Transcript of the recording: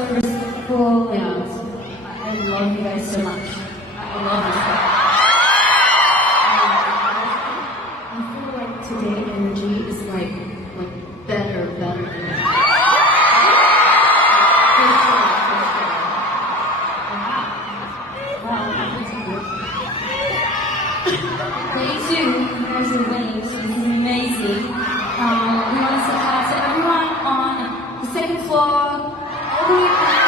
so respectful, and I love you guys so much. I love you so much. I feel like today energy is like better than that. Day two, you guys are winning, so this is amazing. We want to say hi to everyone on the second floor, all the way